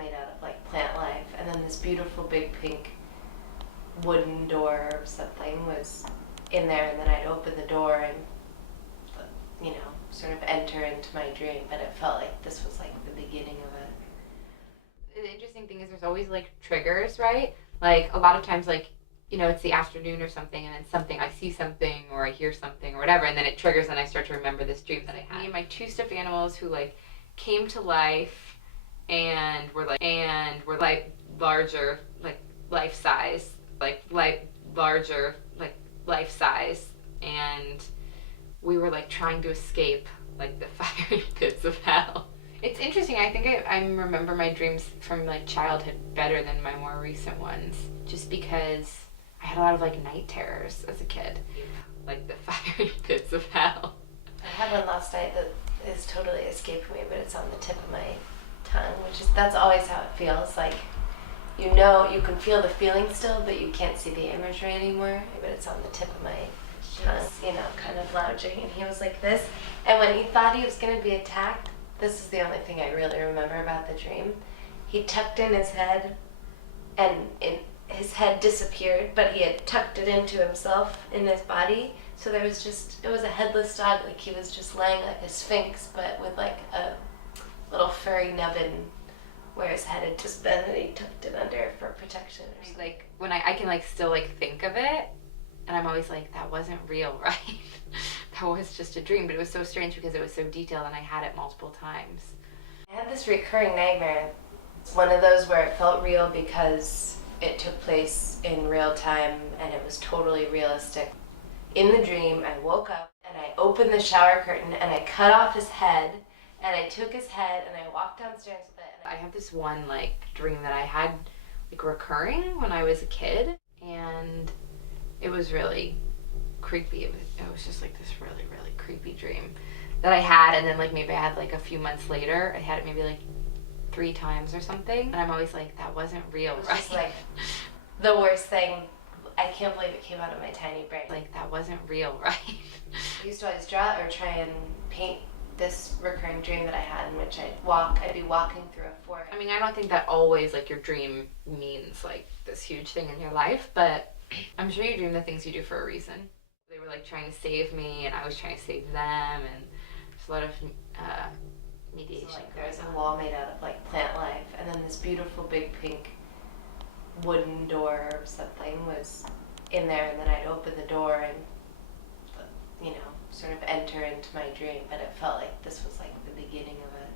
made out of like plant life, and then this beautiful big pink wooden door or something was in there, and then I'd open the door and sort of enter into my dream, but it felt like this was like the beginning of it. The interesting thing is there's always like triggers, right? Like a lot of times, like, it's the afternoon or something, and then I see something or I hear something or whatever, and then it triggers, and I start to remember this dream that I had. Me and my two stuffed animals who like came to life and were like larger, like life size, larger, like life size, and we were like trying to escape like the fiery pits of hell. It's interesting. I think I remember my dreams from like childhood better than my more recent ones, just because I had a lot of like night terrors as a kid, like the fiery pits of hell. I had one last night that is totally escaping me, but it's on the tip of my tongue, that's always how it feels. Like, you can feel the feeling still, but you can't see the imagery anymore, but it's on the tip of my tongue, kind of lounging, and he was like this, and when he thought he was going to be attacked, this is the only thing I really remember about the dream, he tucked in his head, and his head disappeared, but he had tucked it into himself in his body, so it was a headless dog, like he was just laying like a sphinx, but with like a little furry nubbin where his head had just been, and he tucked it under for protection. Like when I can like still like think of it, and I'm always like, that wasn't real, right? That was just a dream, but it was so strange because it was so detailed and I had it multiple times. I had this recurring nightmare. It's one of those where it felt real because it took place in real time and it was totally realistic. In the dream, I woke up and I opened the shower curtain and I cut off his head, and I took his head and I walked downstairs with it. I have this one like dream that I had like recurring when I was a kid, and it was really creepy. It was just like this really, really creepy dream that I had, and then like maybe I had like a few months later, I had it maybe like 3 times or something, and I'm always like, that wasn't real, It was right? just like the worst thing. I can't believe it came out of my tiny brain. Like, that wasn't real, right? I used to always draw or try and paint this recurring dream that I had, in which I'd be walking through a forest. I mean, I don't think that always like your dream means like this huge thing in your life, but I'm sure you dream the things you do for a reason. They were like trying to save me, and I was trying to save them, and there's a lot of mediation. So, like, there's a wall made out of like plant life, and then this beautiful big pink wooden door or something was in there, and then I'd open the door and sort of enter into my dream, but it felt like this was like the beginning of it.